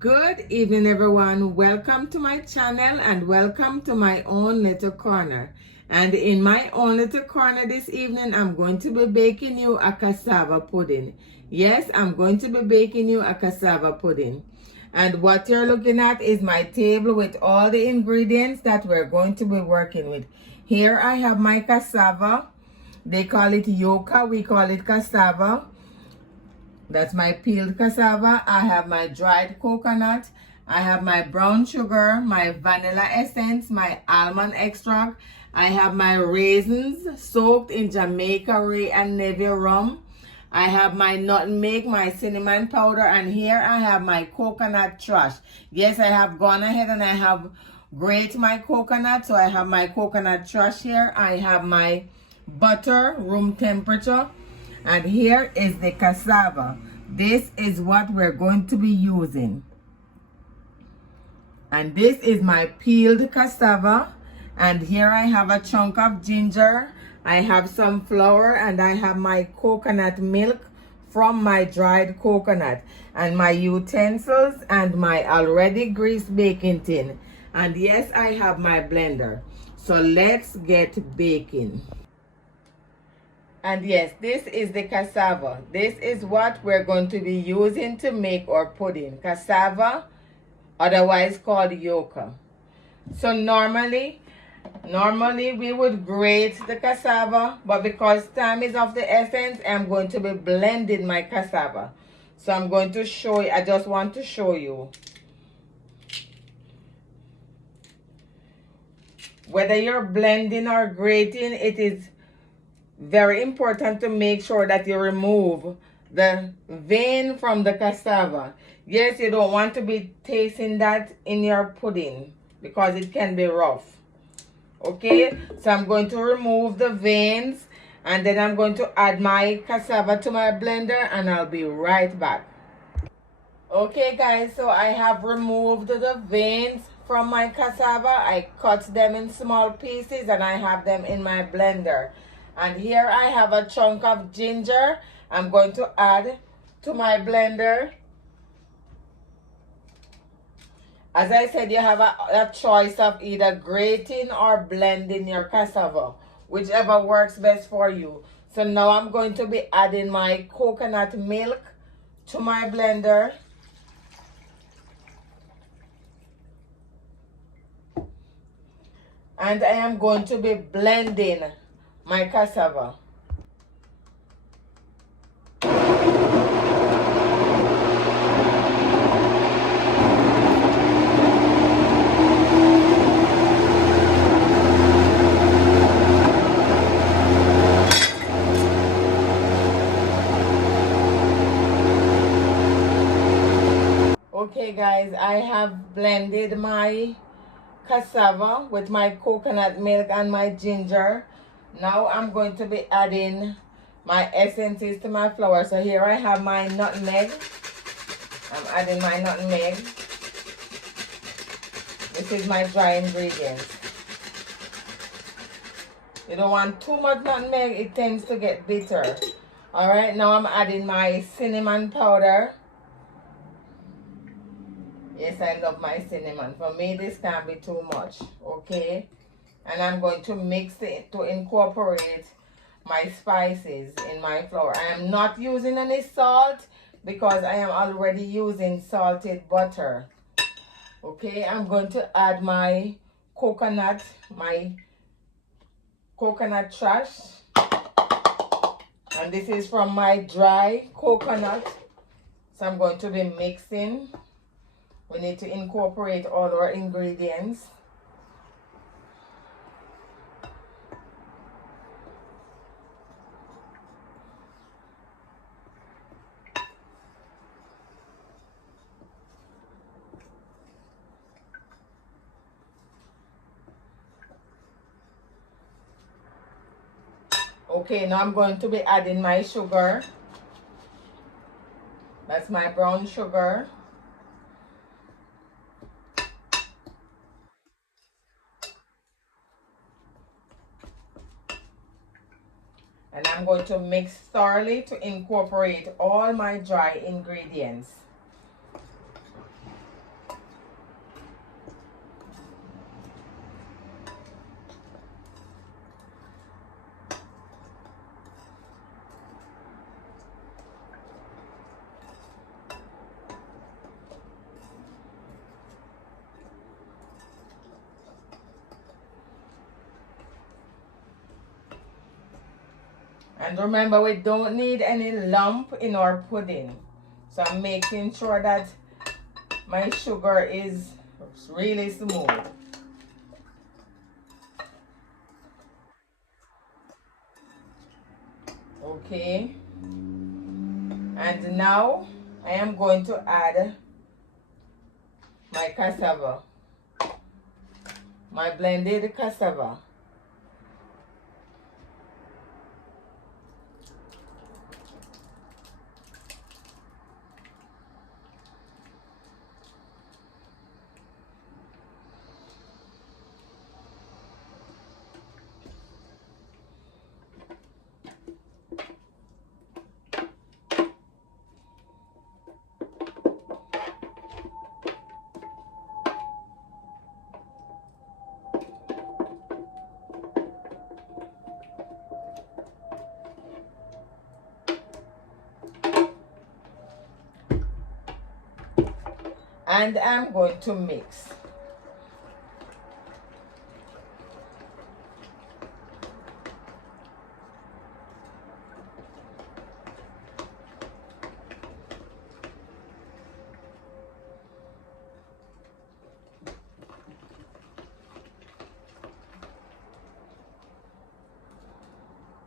Good evening, everyone. Welcome to my channel and welcome to my own little corner. And in my own little corner this evening, I'm going to be baking you a cassava pudding. Yes, I'm going to be baking you a cassava pudding. And what you're looking at is my table with all the ingredients that we're going to be working with. Here I have my cassava. They call it yuca, we call it cassava. That's my peeled cassava. I have my dried coconut. I have my brown sugar, my vanilla essence, my almond extract. I have my raisins soaked in Jamaica Ray and Navy rum. I have my nutmeg, my cinnamon powder, and here I have my coconut trash. Yes, I have gone ahead and I have grated my coconut. So I have my coconut trash here. I have my butter, room temperature. And here is the cassava. This is what we're going to be using. And this is my peeled cassava. And here I have a chunk of ginger. I have some flour and I have my coconut milk from my dried coconut. And my utensils and my already greased baking tin. And yes, I have my blender. So let's get baking. And yes, this is the cassava. This is what we're going to be using to make our pudding. Cassava, otherwise called yuca. So normally we would grate the cassava, but because time is of the essence, I'm going to be blending my cassava. So I'm going to show you, I just want to show you. Whether you're blending or grating, it is very important to make sure that you remove the vein from the cassava. Yes, you don't want to be tasting that in your pudding because it can be rough. Okay, so I'm going to remove the veins and then I'm going to add my cassava to my blender and I'll be right back. Okay guys, so I have removed the veins from my cassava. I cut them in small pieces and I have them in my blender. And here I have a chunk of ginger I'm going to add to my blender. As I said, you have a choice of either grating or blending your cassava, whichever works best for you. So now I'm going to be adding my coconut milk to my blender. And I am going to be blending my cassava. Okay guys, I have blended my cassava with my coconut milk and my ginger. Now I'm going to be adding my essences to my flour. So here I have my nutmeg. I'm adding my nutmeg. This is my dry ingredients. You don't want too much nutmeg, it tends to get bitter. Alright, now I'm adding my cinnamon powder. Yes, I love my cinnamon. For me, this can't be too much, okay? And I'm going to mix it to incorporate my spices in my flour. I am not using any salt because I am already using salted butter. Okay, I'm going to add my coconut trash. And this is from my dry coconut. So I'm going to be mixing. We need to incorporate all our ingredients. Okay, now I'm going to be adding my sugar. That's my brown sugar. And I'm going to mix thoroughly to incorporate all my dry ingredients. And remember, we don't need any lump in our pudding. So I'm making sure that my sugar is really smooth. Okay. And now I am going to add my cassava, my blended cassava. And I'm going to mix.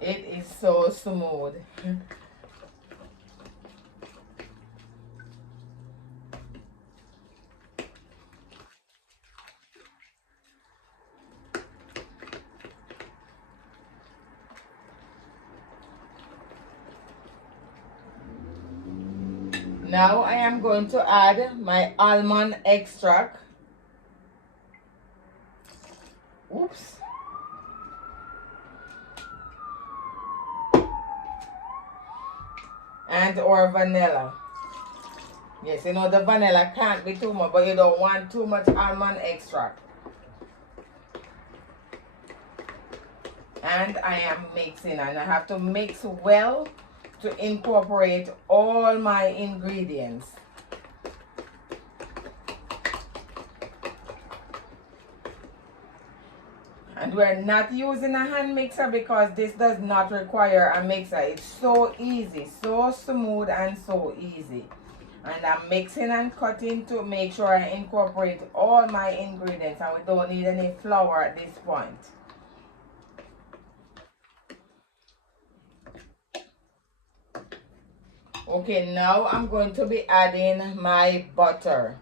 It is so smooth. Now I am going to add my almond extract. Oops. And or vanilla. Yes, you know the vanilla can't be too much, but you don't want too much almond extract. And I am mixing, and I have to mix well to incorporate all my ingredients. And we're not using a hand mixer because this does not require a mixer. It's so easy, so smooth and so easy. And I'm mixing and cutting to make sure I incorporate all my ingredients, and we don't need any flour at this point. Okay, now I'm going to be adding my butter.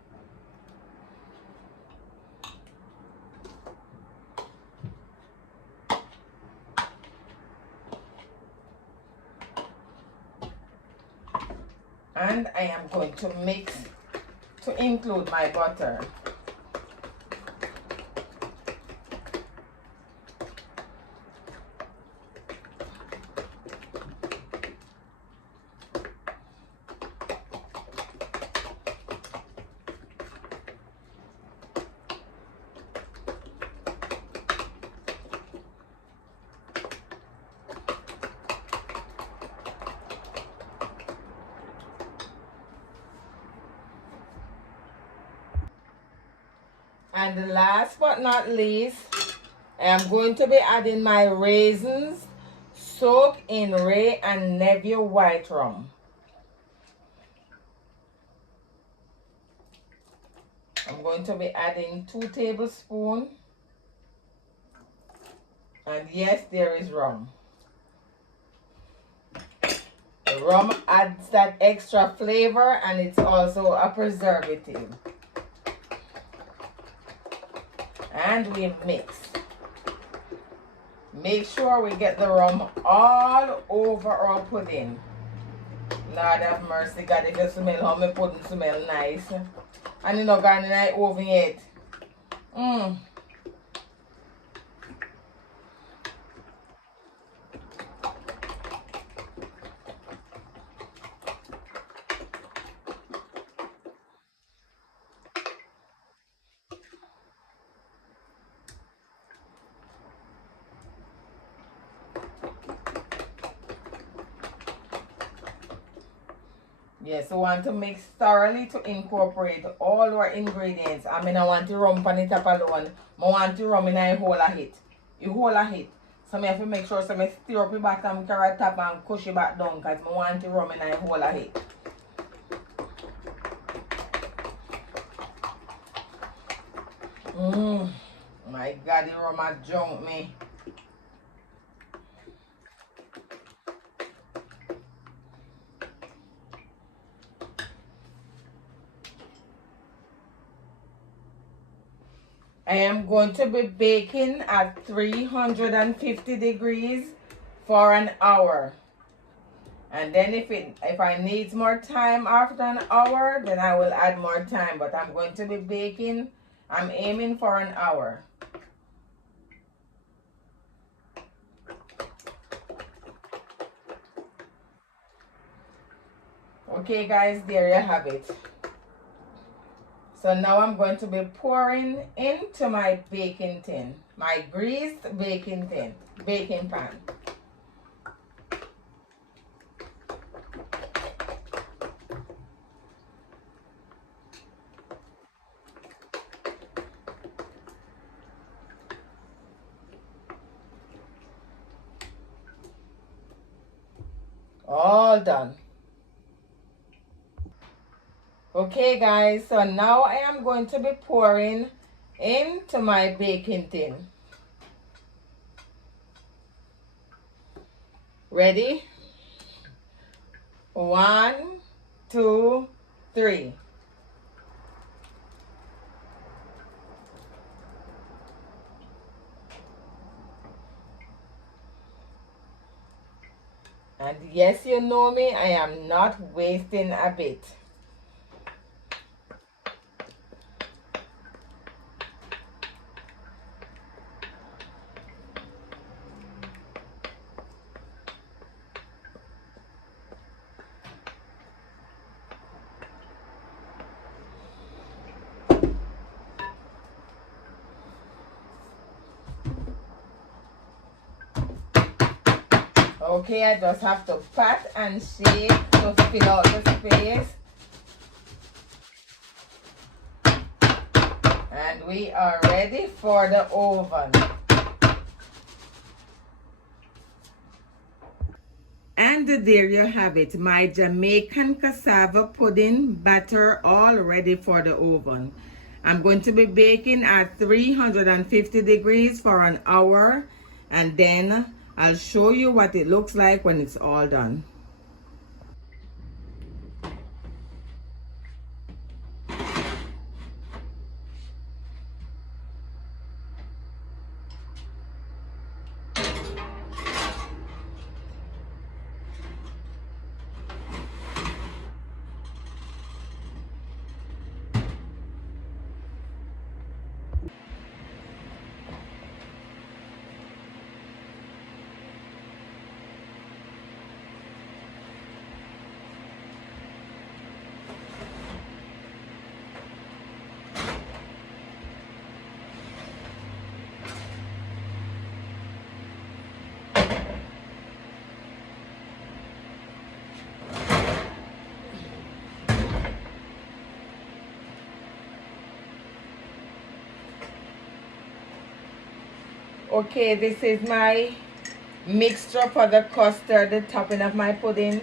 And I am going to mix to include my butter. And last but not least, I am going to be adding my raisins soaked in Ray and Neville white rum. I'm going to be adding 2 tablespoons. And yes, there is rum. The rum adds that extra flavor, and it's also a preservative. And we mix. Make sure we get the rum all over our pudding. Lord have mercy, God, if you smell how my pudding smell nice. And you know, gone in the oven yet. Yes, we want to mix thoroughly to incorporate all our ingredients. I mean, I want the rum on the top alone. I want the rum in a whole of it. A whole of it. So I have to make sure so I stir up the bottom carrot top and push it back down because I want to rum in a whole of it. My God, the rum has jumped me. I am going to be baking at 350 degrees for an hour. And then if I need more time after an hour, then I will add more time. But I'm going to be baking, I'm aiming for an hour. Okay guys, there you have it. So now I'm going to be pouring into my baking tin, my greased baking pan. All done. Okay guys, so now I am going to be pouring into my baking tin. Ready? 1, 2, 3. And yes, you know me, I am not wasting a bit. Okay, I just have to pat and shake to fill out the space. And we are ready for the oven. And there you have it, my Jamaican cassava pudding batter all ready for the oven. I'm going to be baking at 350 degrees for an hour, and then I'll show you what it looks like when it's all done. Okay, this is my mixture for the custard, the topping of my pudding.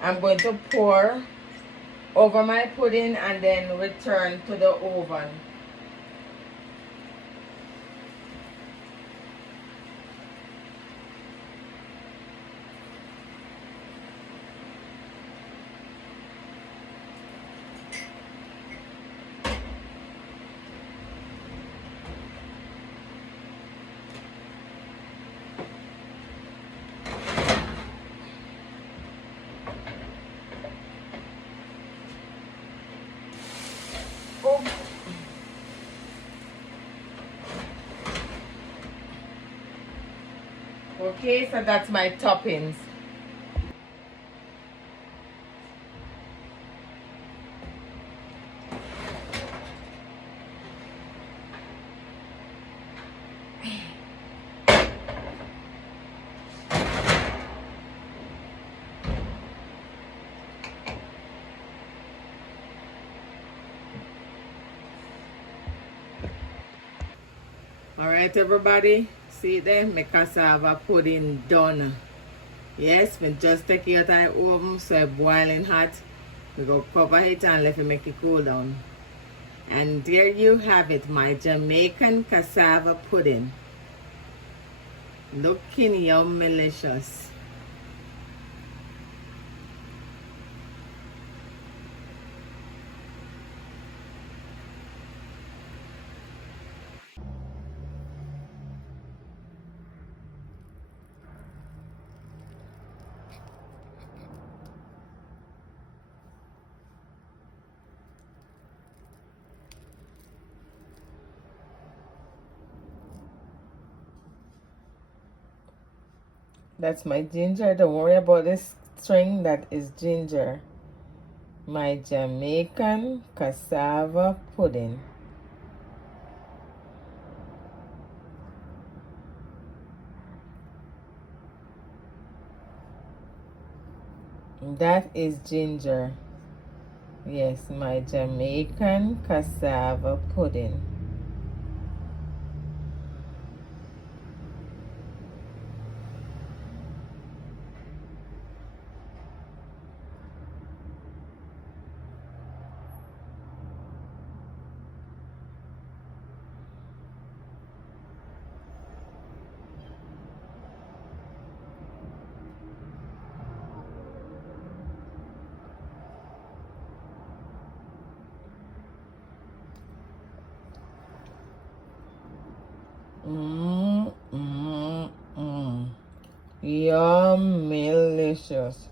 I'm going to pour over my pudding and then return to the oven. Okay, so that's my toppings. All right, everybody. See there, my cassava pudding done. Yes, we just take it out of the oven so it's boiling hot. We go cover it and let it make it cool down. And there you have it, my Jamaican cassava pudding. Looking yum delicious. That's my ginger. Don't worry about this string. That is ginger. My Jamaican cassava pudding. That is ginger. Yes, my Jamaican cassava pudding. Yum, delicious.